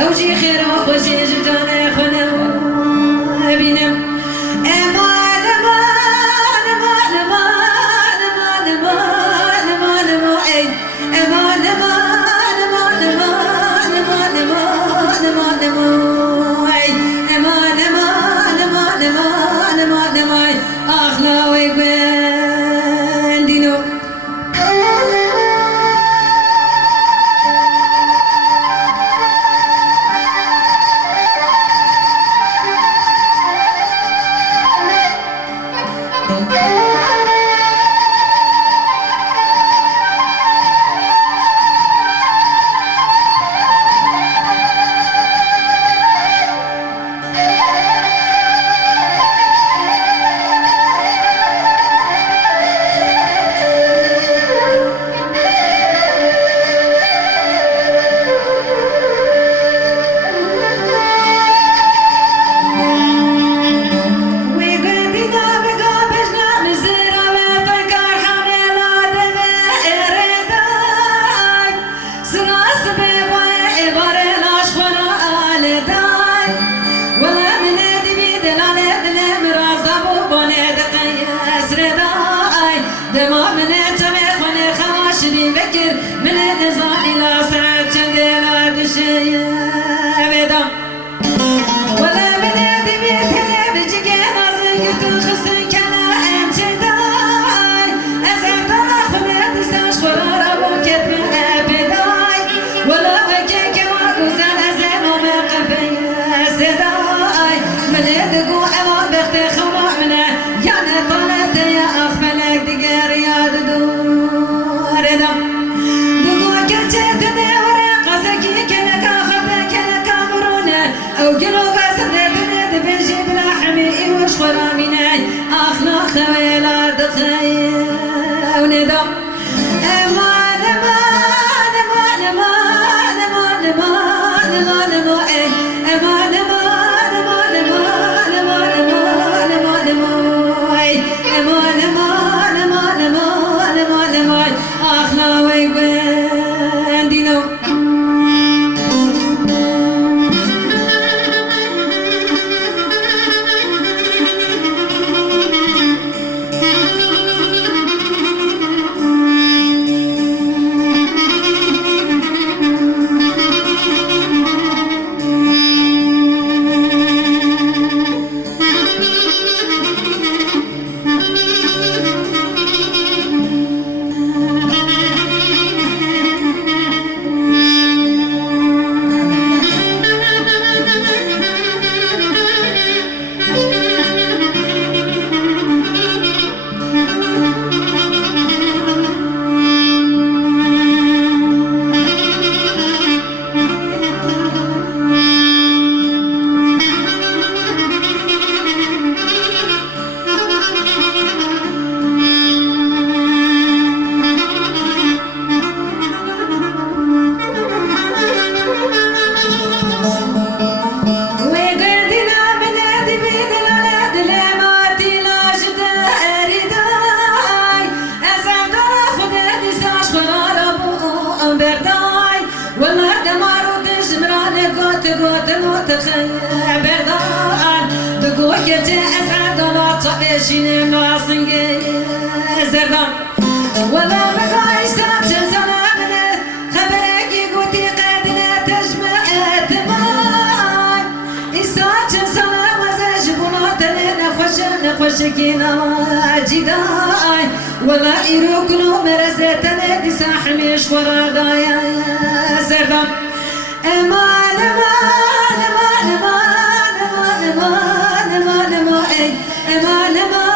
أوجي خير وخوشي جانا خنا بينم أمان أمان أمان أمان أمان أمان أمان أمان أمان أمان أمان أمان أمان أمان أمان أمان أمان أمان أمان أخلا ويقين دينو من النزاع إلى سعد شنديلا دشيا بدا ولا من دمي تلي بجينا زيت الخصن كنا امتداي أزعم طلع تساش قرار أبو كتب أبداي ولا وجهك وقوزان أزعم وما قفي أزداي من يدقو أمام بختي خمع منه يعني طلعت يا أخ ملك دقار يا ددور دم أو جنوب سنة بنت بنجي بلا حمي وش خراميناي أخلاق خويلا دخي أو ندم أمان أمان أمان أمان أمان أمان أمان أمان أمان أمان أمان أمان أمان أمان أمان أمان أمان أمان أخلاق وين دينو شين ناصن زردان ولا بقاي سات زماننا خبرك يقوتي قادنا تجمع تمام إسات سلام وزاجبوناتنا نخوشكينا جداي ولا إروكنو مرزتنا دي ساحل يشورا دايا زردان امان امان امان امان امان امان امان امان امان